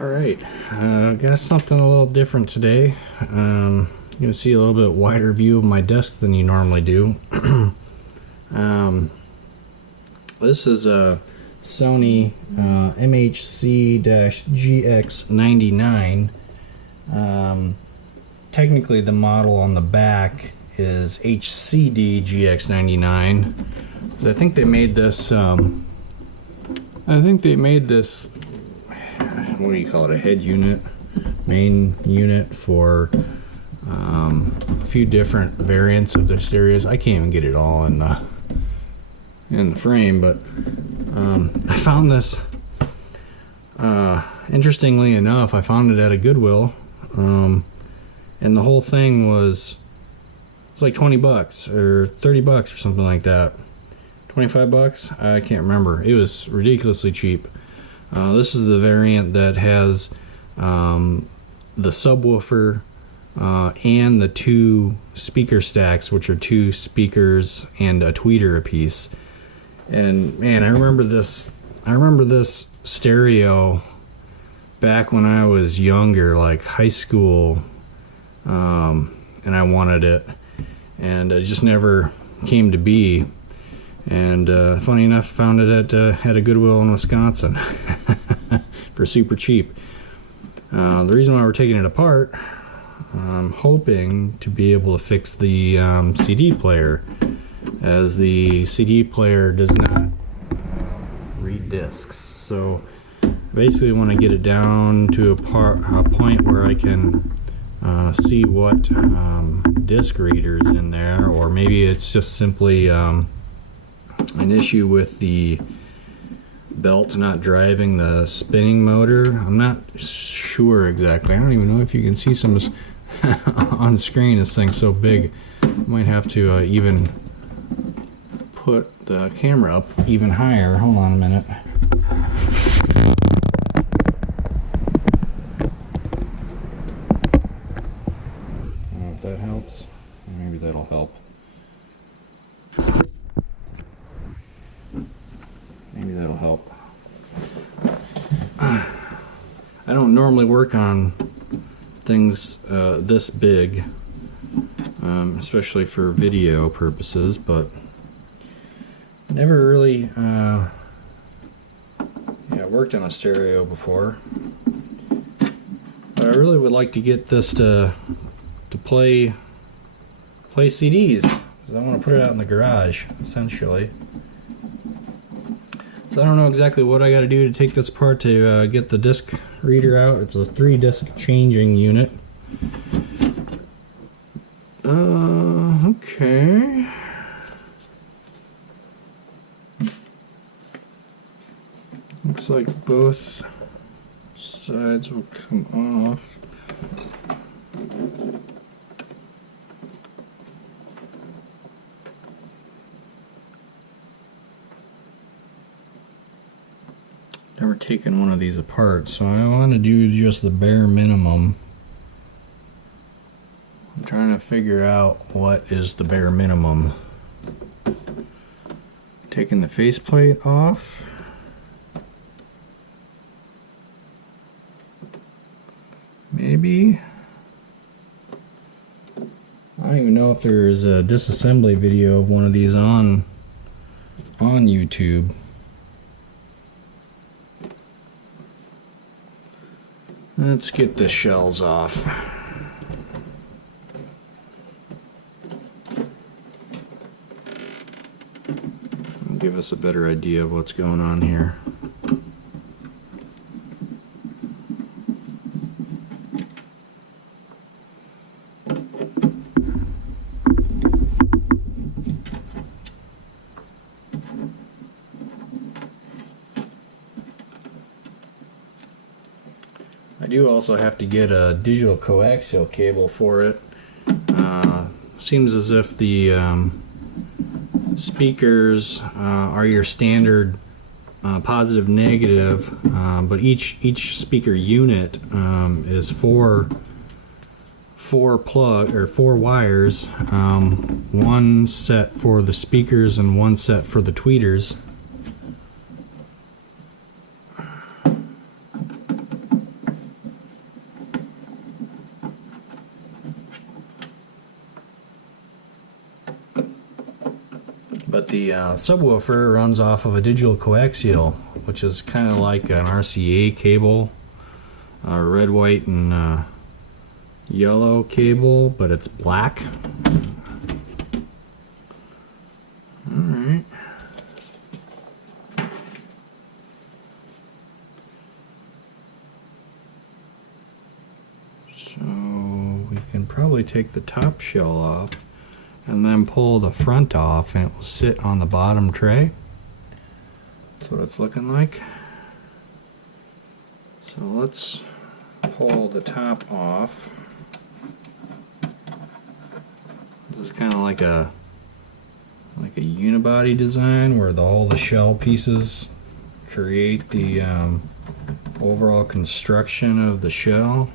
Alright, got something a little different today. You can see a little bit wider view of my desk than you normally do. This is a Sony MHC-GX99. Technically the model on the back is HCD-GX99. So I think they made this, what do you call it, a head unit, main unit for a few different variants of the stereos. I can't even get it all in the frame, but I found this, interestingly enough, I found it at a Goodwill, and the whole thing was like 20 bucks or 30 bucks or something like that. 25 bucks? I can't remember. It was ridiculously cheap. This is the variant that has the subwoofer and the two speaker stacks, which are two speakers and a tweeter apiece. And man, I remember this stereo back when I was younger, like high school, and I wanted it, and it just never came to be. And funny enough, found it at a Goodwill in Wisconsin for super cheap. The reason why we're taking it apart, I'm hoping to be able to fix the CD player, as the CD player does not read discs. So basically want to get it down to a point where I can see what disc readers in there, or maybe it's just simply an issue with the belt not driving the spinning motor. I'm not sure exactly. I don't even know if you can see some on screen. This thing's so big, might have to even put the camera up even higher. Hold on a minute. I don't know if that helps. Maybe that'll help. Maybe that'll help. I don't normally work on things this big, especially for video purposes, but never really worked on a stereo before. But I really would like to get this to play CDs, because I want to put it out in the garage, essentially. So I don't know exactly what I got to do to take this apart to get the disc reader out. It's a 3-disc changing unit. Okay. Looks like both sides will come off. Never taken one of these apart, so I want to do just the bare minimum. I'm trying to figure out what is the bare minimum. Taking the faceplate off. Maybe. I don't even know if there's a disassembly video of one of these on YouTube. Let's get the shells off. It'll give us a better idea of what's going on here. I do also have to get a digital coaxial cable for it. Seems as if the speakers are your standard positive, negative, but each speaker unit is four wires, one set for the speakers and one set for the tweeters. But the subwoofer runs off of a digital coaxial, which is kind of like an RCA cable, red, white, and yellow cable, but it's black. Alright. So we can probably take the top shell off and then pull the front off, and it will sit on the bottom tray. That's what it's looking like. So let's pull the top off. This is kind of like a unibody design where all the shell pieces create the overall construction of the shell.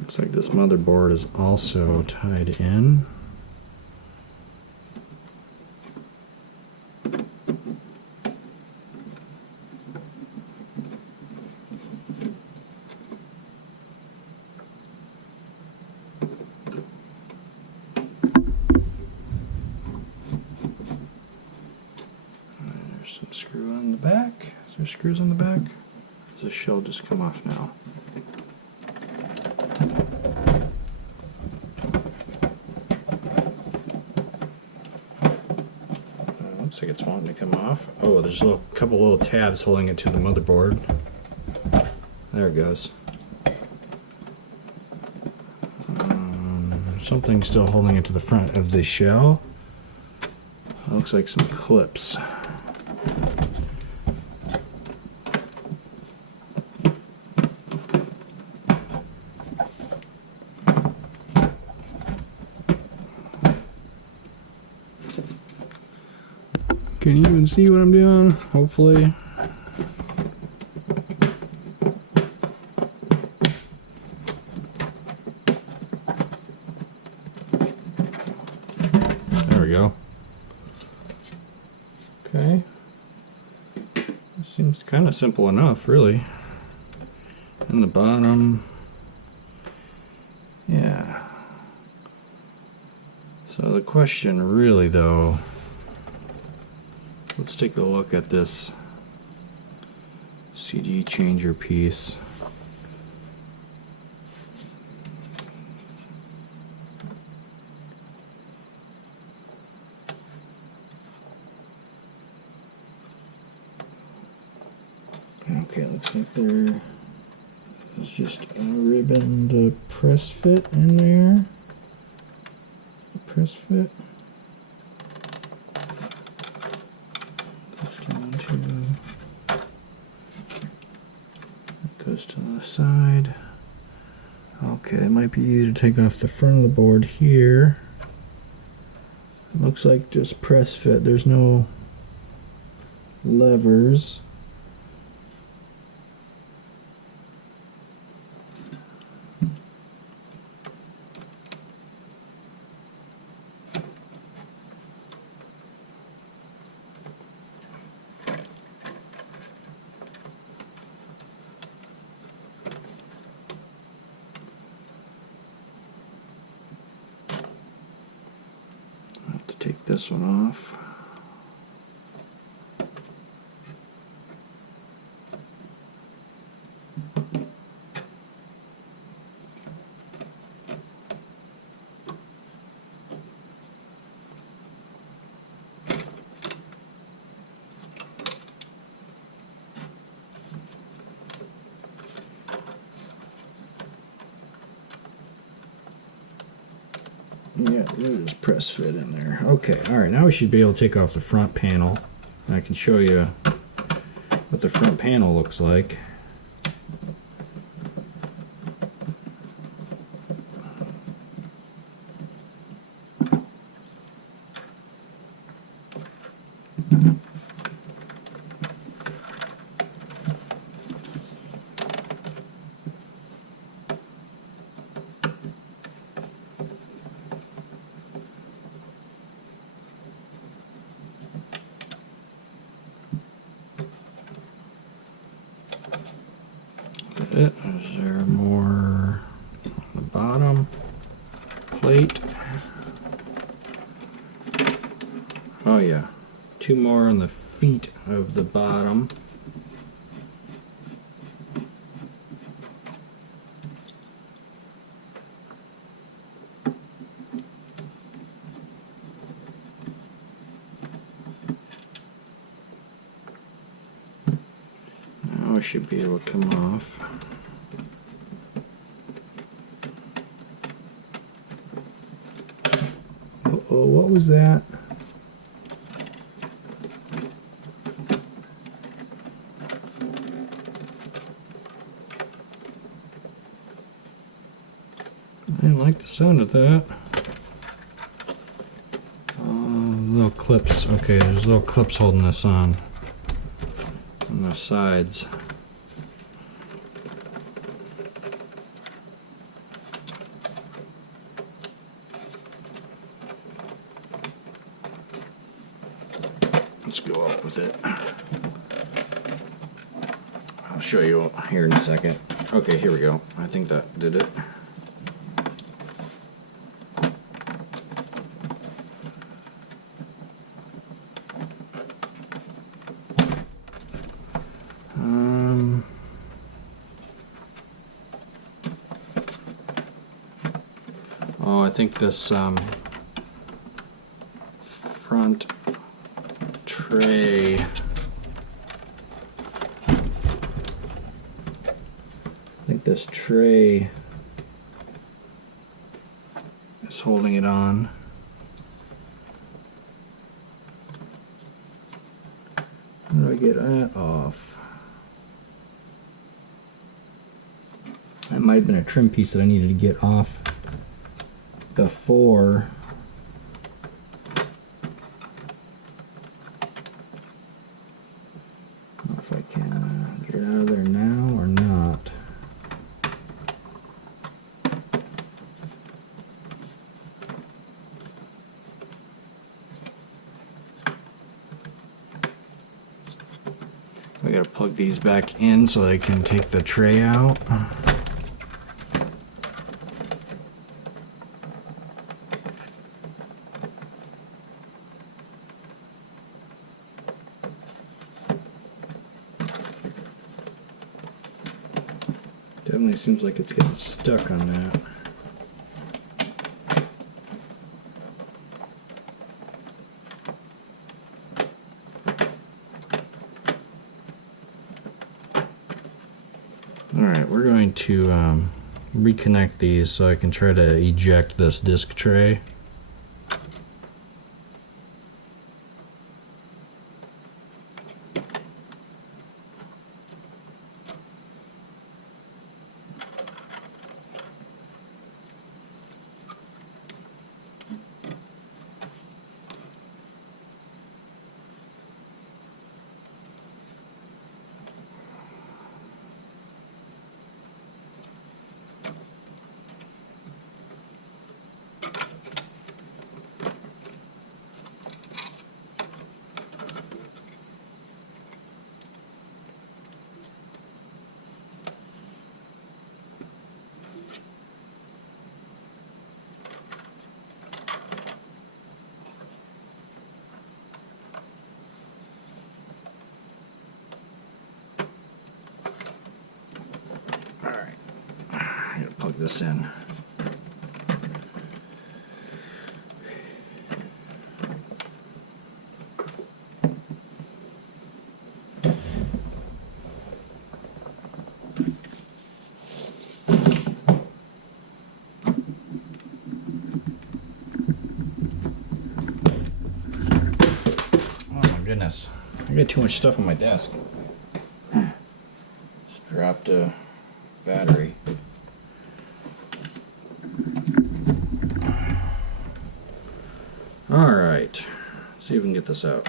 Looks like this motherboard is also tied in. There's some screw on the back. Is there screws on the back? Does the shell just come off now? Looks like it's wanting to come off. Oh, there's a couple little tabs holding it to the motherboard. There it goes. Something still holding it to the front of the shell. Looks like some clips. Can you even see what I'm doing? Hopefully. There we go. Okay. Seems kind of simple enough, really. And the bottom. Yeah. So the question really, though, let's take a look at this CD changer piece. Okay, looks like there is just a ribbon to press fit in there. Press fit. Goes to the side. Okay, it might be easy to take off the front of the board here. It looks like just press fit. There's no levers. Take this one off. Yeah, there's press fit in there. Okay, alright, now we should be able to take off the front panel. I can show you what the front panel looks like. it. Is there more on the bottom plate? Oh yeah, 2 more on the feet of the bottom. Now it should be able to come off. Uh-oh, what was that? I didn't like the sound of that. Little clips. Okay, there's little clips holding this on the sides. Let's go up with it. I'll show you here in a second. Okay, here we go. I think that did it. Oh, I think this front tray, I think this tray is holding it on. How do I get that off? That might have been a trim piece that I needed to get off before. I don't know if I can get it out of there now or not. I gotta plug these back in so I can take the tray out. Definitely seems like it's getting stuck on that. Alright, we're going to reconnect these so I can try to eject this disc tray. Plug this in. Oh my goodness, I got too much stuff on my desk. Just dropped a battery. Alright, see if we can get this out.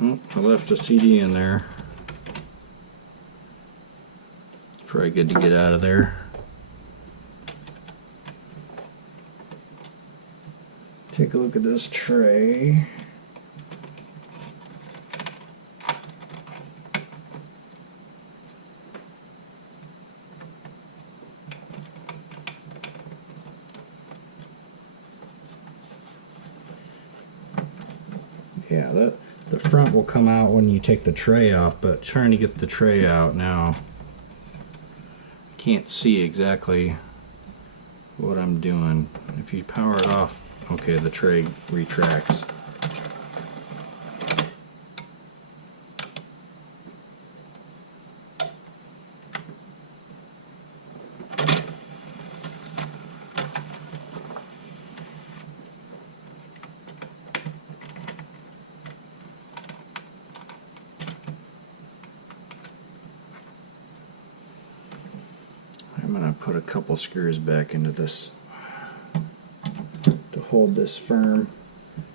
Oh, I left a CD in there. It's Probably good to get out of there. Take a look at this tray. Yeah, the front will come out when you take the tray off, but trying to get the tray out now, I can't see exactly what I'm doing. If you power it off, okay, the tray retracts. I'm going to put a couple screws back into this to hold this firm,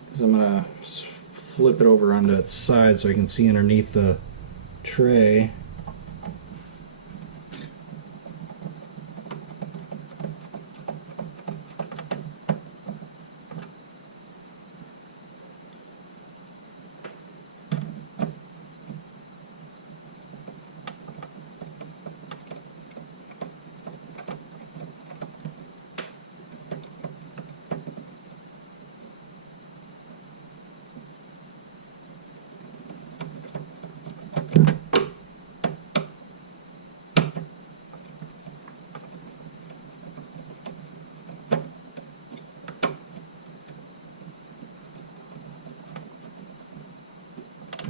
because I'm going to flip it over onto its side so I can see underneath the tray.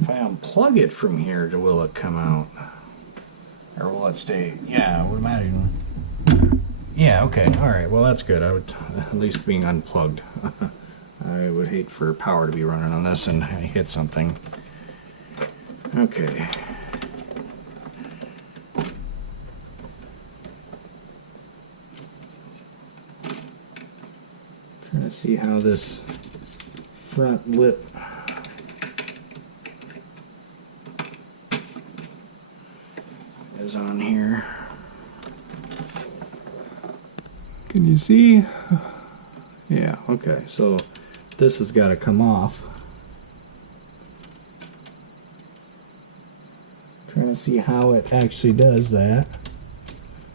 If I unplug it from here, will it come out? Or will it stay? Yeah, I would imagine. Yeah, okay, alright, well that's good. I would, at least being unplugged. I would hate for power to be running on this and I hit something. Okay. Trying to see how this front lip is on here. Can you see? Yeah, okay, so this has got to come off. Trying to see how it actually does that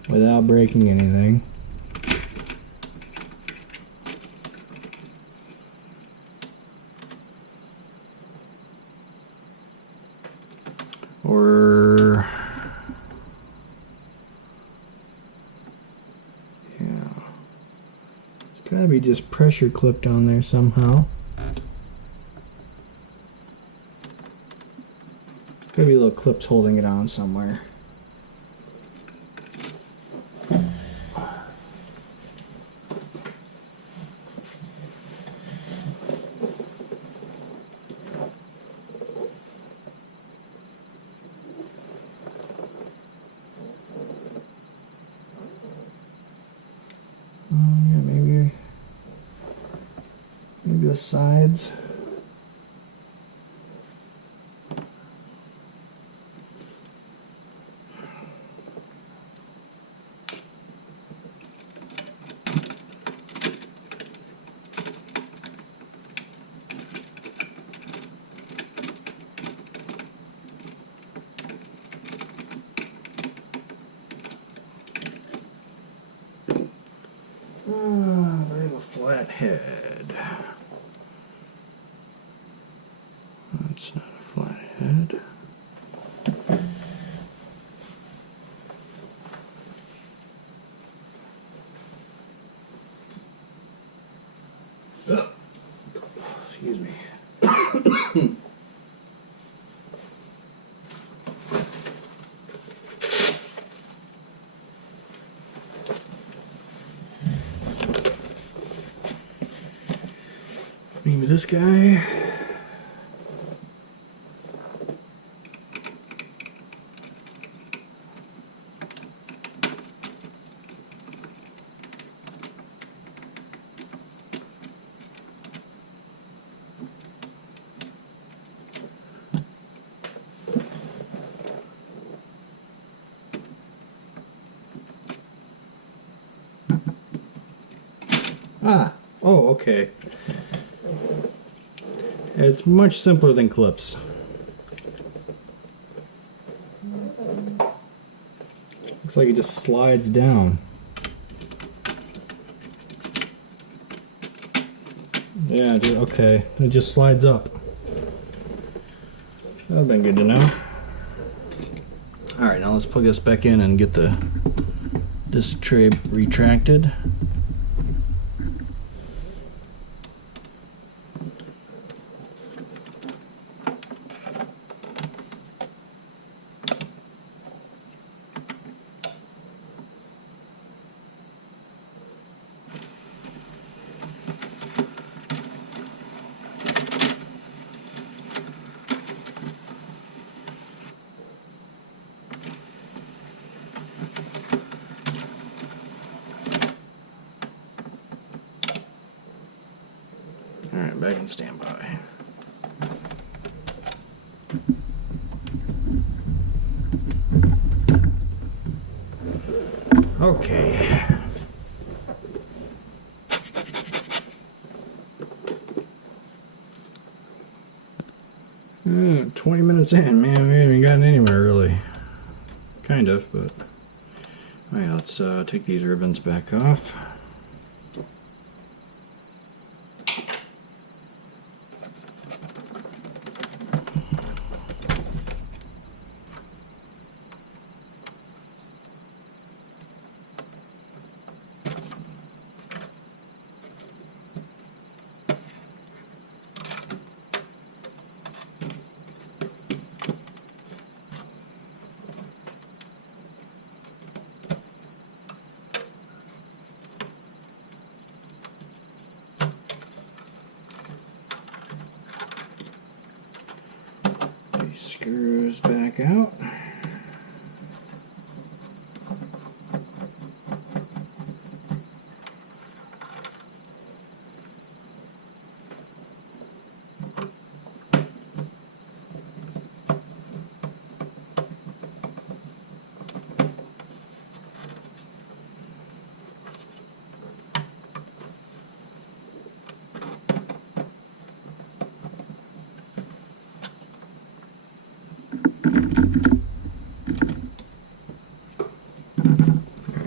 without breaking anything. Or yeah, it's gotta be just pressure clipped on there somehow. Maybe little clips holding it on somewhere. Yeah, maybe the sides. I have a flat head. That's not a flat head. Excuse me. Maybe this guy. Ah, oh, okay. It's much simpler than clips. Looks like it just slides down. Yeah, okay. It just slides up. That would have been good to know. Alright, now let's plug this back in and get the disc tray retracted. Alright, back in standby. Okay. 20 minutes in, man, we haven't gotten anywhere really. Kind of, but alright, let's take these ribbons back off. Screws back out.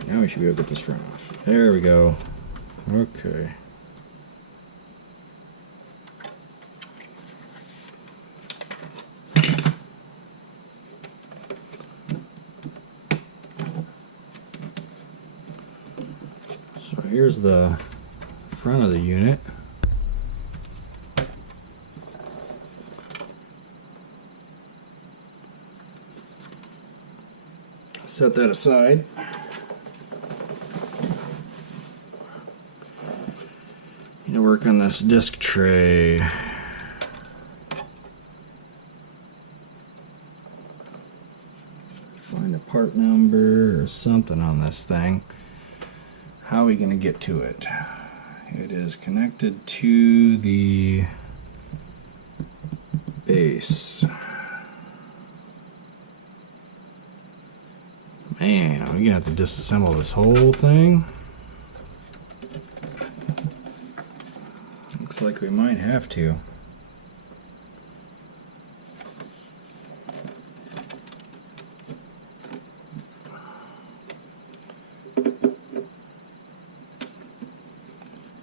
Now we should be able to get this front off. There we go. Okay. So here's the front of the unit. Set that aside. Work on this disc tray. Find a part number or something on this thing. How are we going to get to it? It is connected to the base. Man, we're going to have to disassemble this whole thing. Looks like we might have to.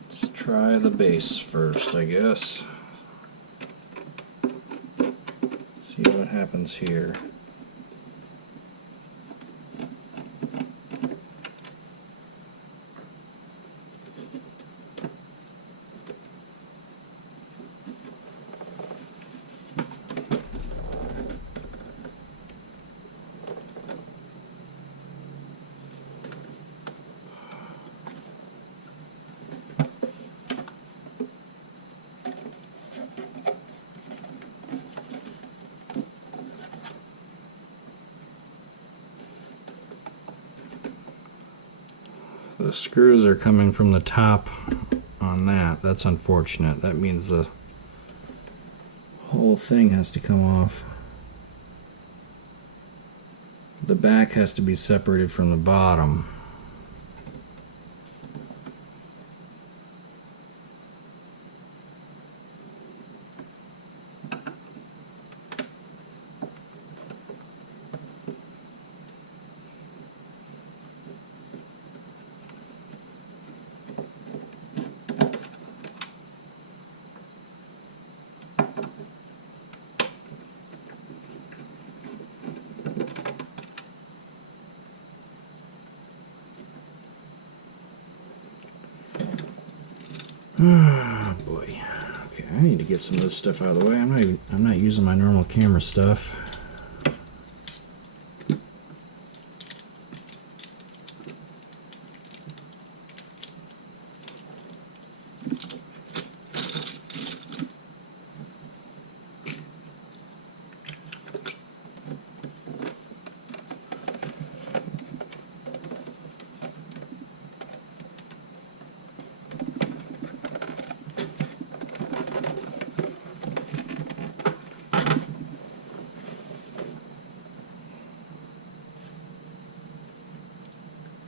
Let's try the base first, I guess. See what happens here. The screws are coming from the top on that. That's unfortunate. That means the whole thing has to come off. The back has to be separated from the bottom. Oh boy. Okay, I need to get some of this stuff out of the way. I'm not using my normal camera stuff.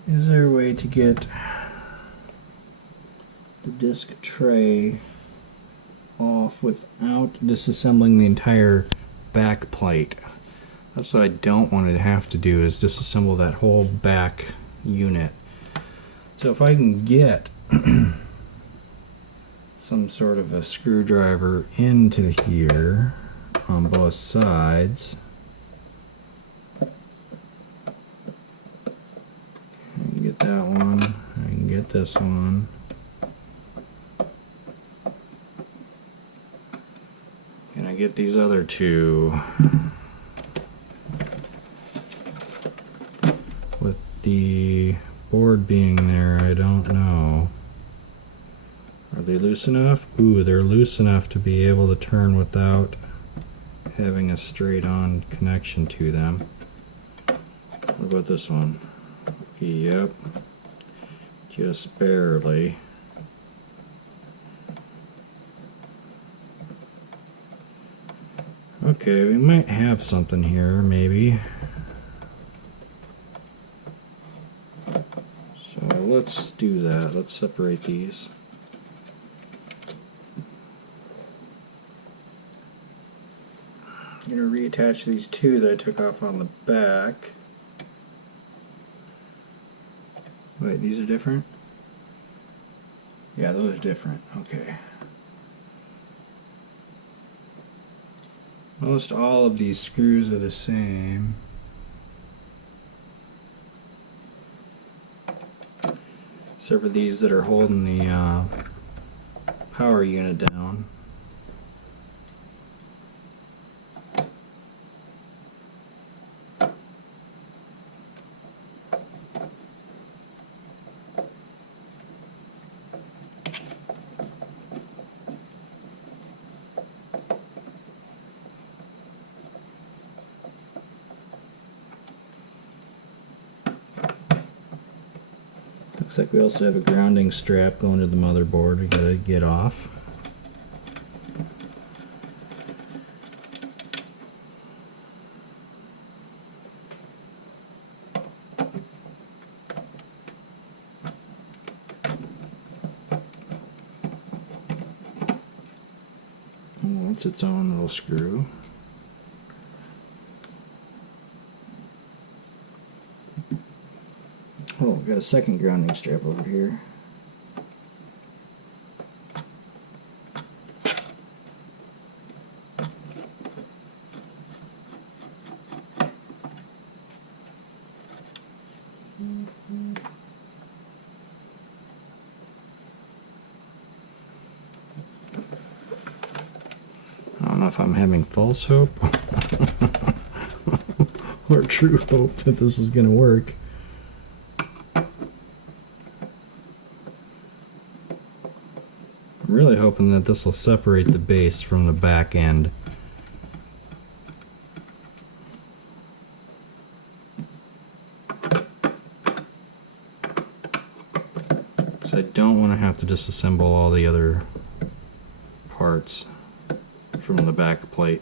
Is there a way to get the disc tray off without disassembling the entire back plate? That's what I don't want to have to do, is disassemble that whole back unit. So if I can get some sort of a screwdriver into here on both sides, that one, I can get this one. Can I get these other two? With the board being there, I don't know. Are they loose enough? Ooh, they're loose enough to be able to turn without having a straight on connection to them. What about this one? Yep, just barely. Okay, we might have something here, maybe. So let's do that. Let's separate these. I'm going to reattach these two that I took off on the back. Wait, these are different? Yeah, those are different. Okay. Most all of these screws are the same. Except for these that are holding the power unit down. Looks like we also have a grounding strap going to the motherboard we gotta get off. Oh, that's its own little screw. Oh, we've got a second grounding strap over here. I don't know if I'm having false hope or true hope that this is going to work. I'm really hoping that this will separate the base from the back end. So I don't want to have to disassemble all the other parts from the back plate.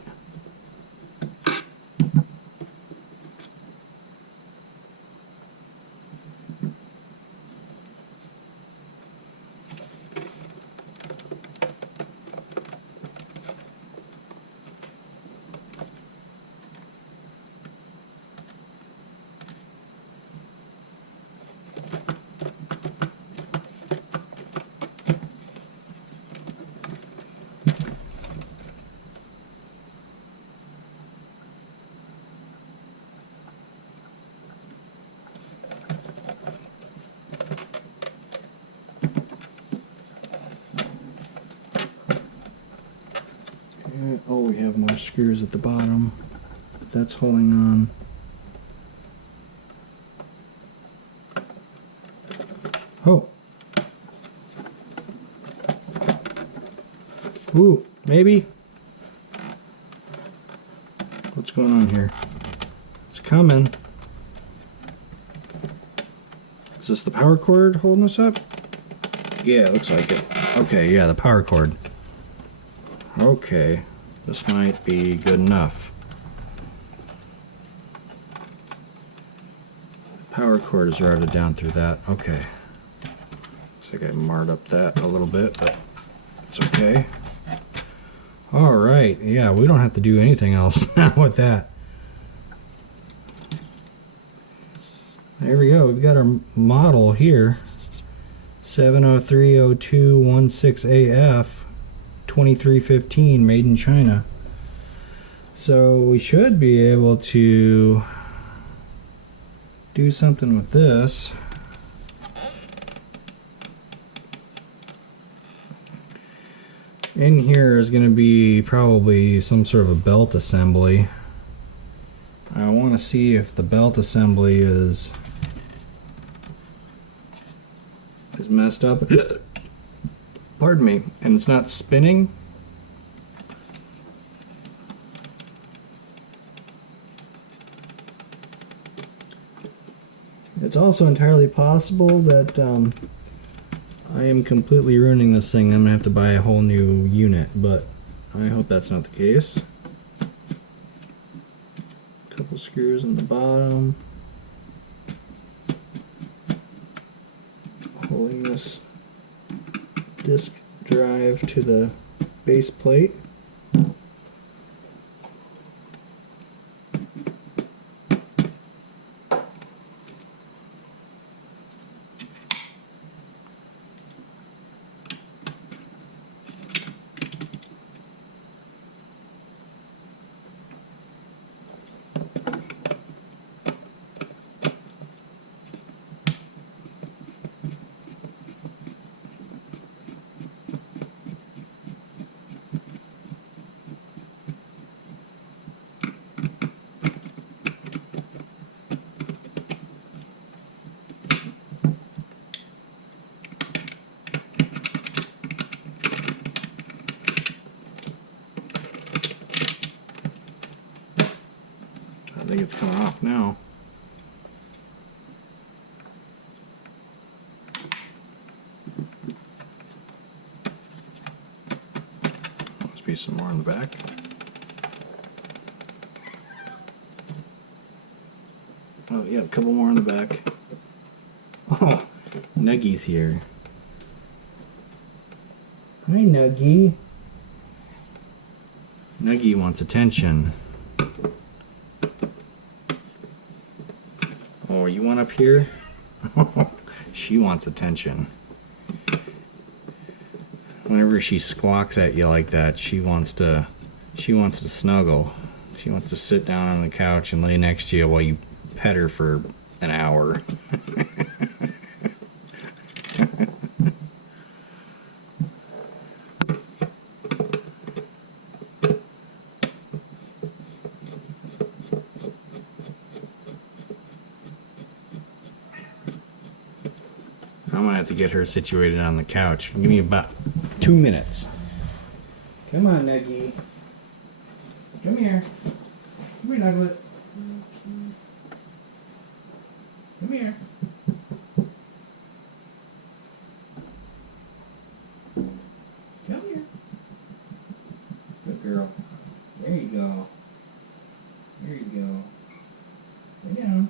we have more screws at the bottom. That's holding on. Oh. Ooh, maybe. What's going on here? It's coming. Is this the power cord holding us up? Yeah, it looks like it. Okay, yeah, the power cord. Okay, this might be good enough. The power cord is routed down through that. Okay. Looks like I marred up that a little bit, but it's okay. Alright, yeah, we don't have to do anything else now with that. There we go, we've got our model here. 7030216AF 2315, made in China. So we should be able to do something with this. In here is going to be probably some sort of a belt assembly. I want to see if the belt assembly is messed up. Pardon me, and it's not spinning. It's also entirely possible that I am completely ruining this thing. I'm gonna have to buy a whole new unit, but I hope that's not the case. A couple screws in the bottom, holding this disk drive to the base plate. I think it's coming off now. Must be some more in the back. Oh yeah, a couple more in the back. Oh, Nuggy's here. Hi, Nuggy. Nuggy wants attention. Oh, you want up here? She wants attention. Whenever she squawks at you like that, she wants to snuggle. She wants to sit down on the couch and lay next to you while you pet her for an hour. I'm gonna have to get her situated on the couch. Give me about 2 minutes. Come on, Nuggy. Come here. Come here, Nuglet. Come here. Come here. Good girl. There you go. There you go. Lay down.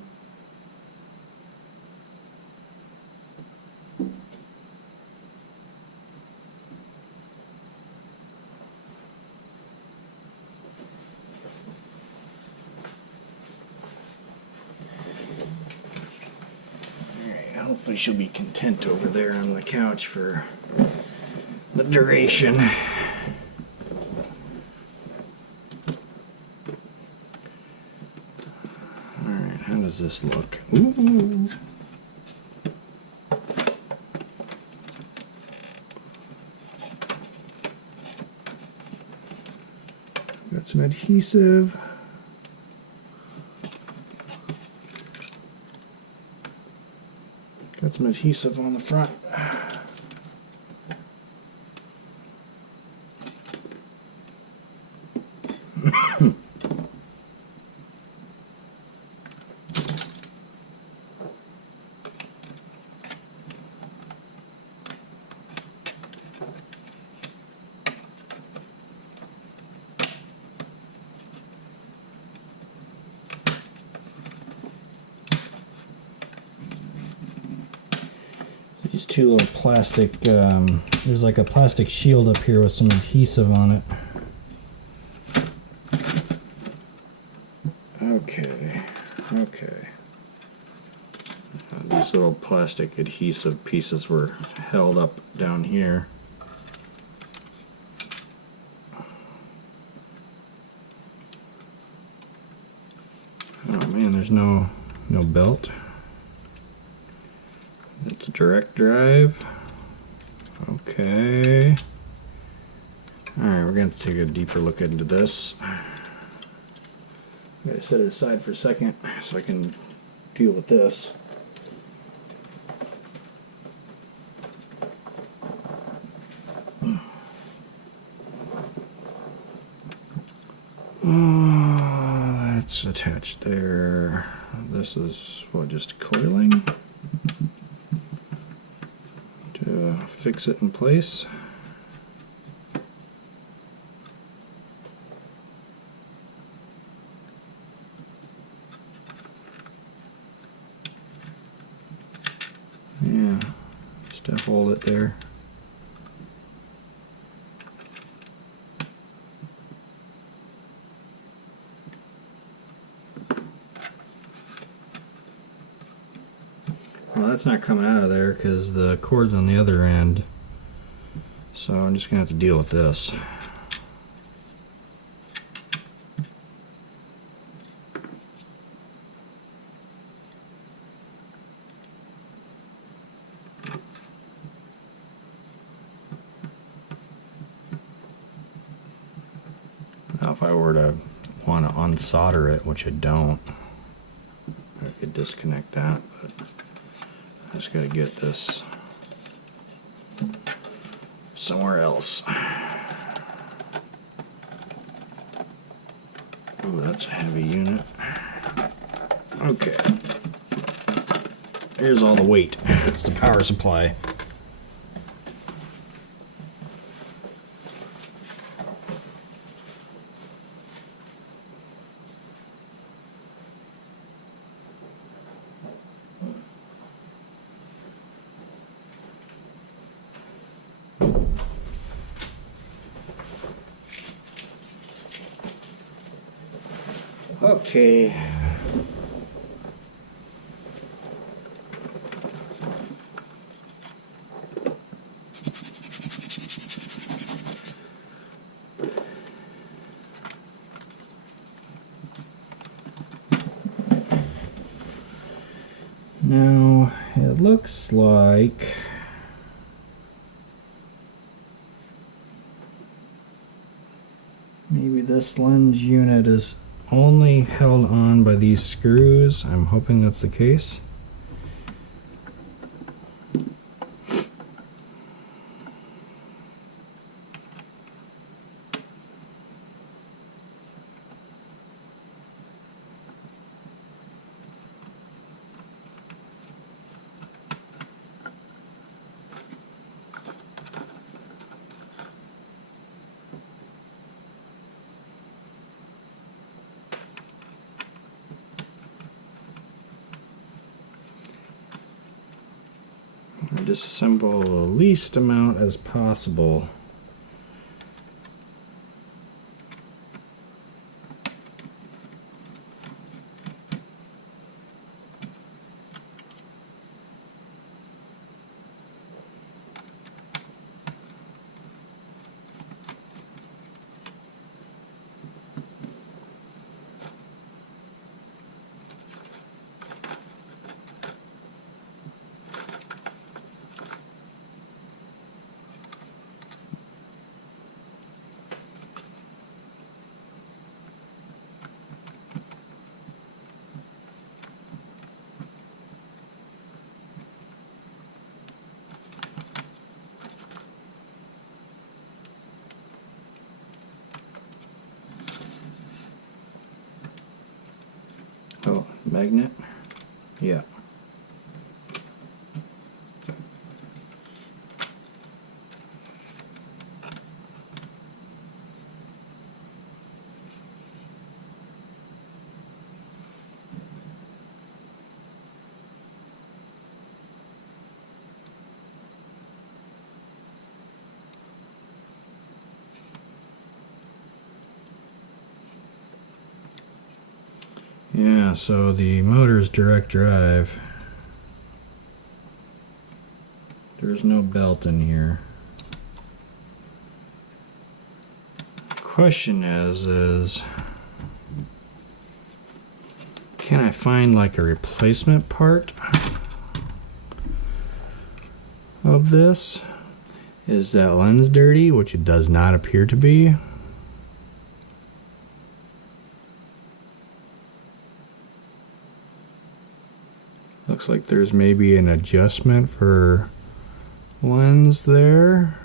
Hopefully she'll be content over there on the couch for the duration. Alright, how does this look? Ooh. Got Got some adhesive. Got some adhesive on the front. These two little plastic, there's like a plastic shield up here with some adhesive on it. Okay. These little plastic adhesive pieces were held up down here. Oh man, there's no belt. It's a direct drive. Okay. Alright, we're going to take a deeper look into this. I'm going to set it aside for a second so I can deal with this. That's attached there. This is what, just coiling to fix it in place. Yeah, just to hold it there. Well, that's not coming out of there because the cord's on the other end. So I'm just going to have to deal with this. Now if I were to want to unsolder it, which I don't, I could disconnect that, but I just got to get this somewhere else. Ooh, that's a heavy unit. Okay. Here's all the weight. It's the power supply. Okay. Now, it looks like maybe this lens unit is only held on by these screws. I'm hoping that's the case. Disassemble the least amount as possible. magnet? Yeah. Yeah, so the motor's direct drive. There's no belt in here. Question is can I find like a replacement part of this? Is that lens dirty, which it does not appear to be? Looks like there's maybe an adjustment for lens there.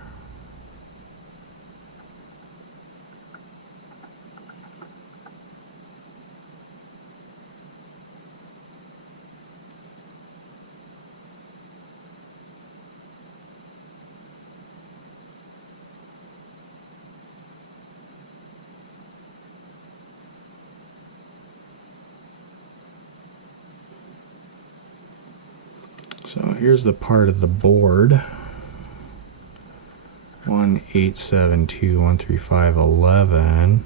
So here's the part of the board. 187213511.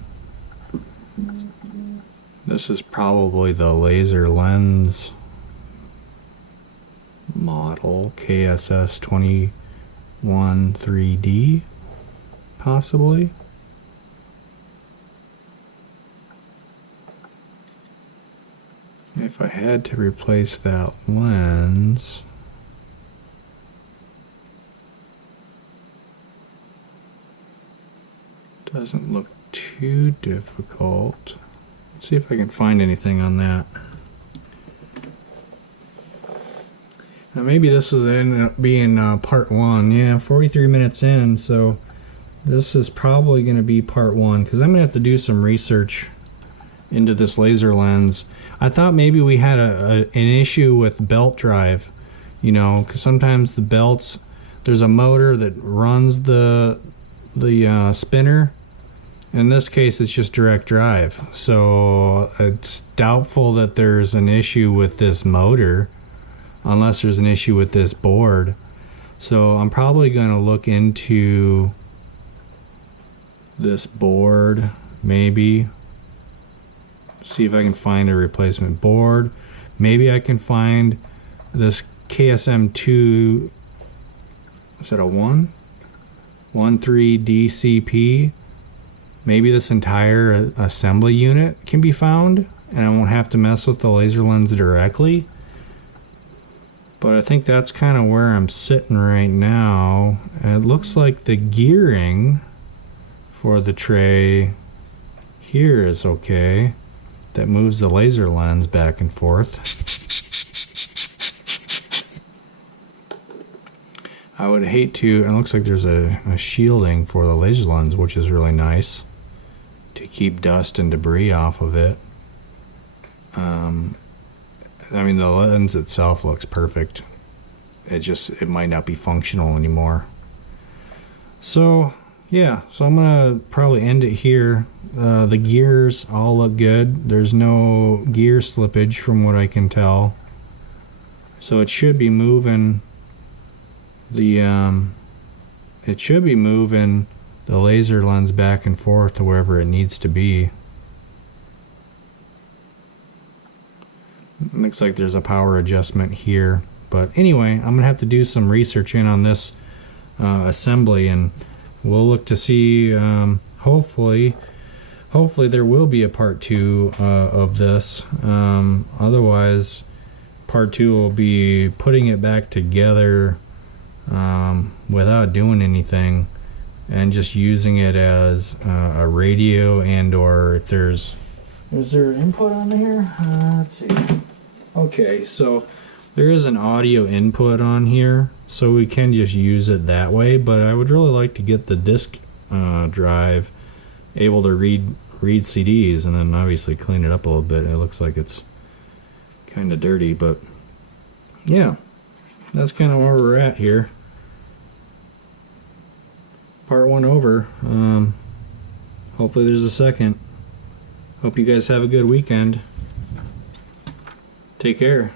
This is probably the laser lens model, KSS213D, possibly. If I had to replace that lens, doesn't look too difficult. Let's see if I can find anything on that. Now maybe this is end up being part one. Yeah, 43 minutes in, so this is probably going to be part one, because I'm going to have to do some research into this laser lens. I thought maybe we had an issue with belt drive, you know, because sometimes the belts, there's a motor that runs the spinner. In this case, it's just direct drive, so it's doubtful that there's an issue with this motor unless there's an issue with this board. So I'm probably going to look into this board, maybe see if I can find a replacement board. Maybe I can find this KSM2, is that a 13DCP? Maybe this entire assembly unit can be found and I won't have to mess with the laser lens directly. But I think that's kind of where I'm sitting right now. And it looks like the gearing for the tray here is okay. That moves the laser lens back and forth. I would hate to, it looks like there's a shielding for the laser lens, which is really nice to keep dust and debris off of it. I mean, the lens itself looks perfect. It might not be functional anymore. So yeah, so I'm gonna probably end it here. The gears all look good. There's no gear slippage from what I can tell. So it should be moving the laser lens back and forth to wherever it needs to be. Looks like there's a power adjustment here. But anyway, I'm going to have to do some research in on this assembly, and we'll look to see, hopefully there will be a part 2 of this. Otherwise, part 2 will be putting it back together without doing anything, and just using it as a radio, and or if is there input on here? Let's see. Okay, so there is an audio input on here, so we can just use it that way, but I would really like to get the disk drive able to read CDs, and then obviously clean it up a little bit. It looks like it's kind of dirty, but yeah, that's kind of where we're at here. Part one over. Hopefully there's a second. Hope you guys have a good weekend. Take care.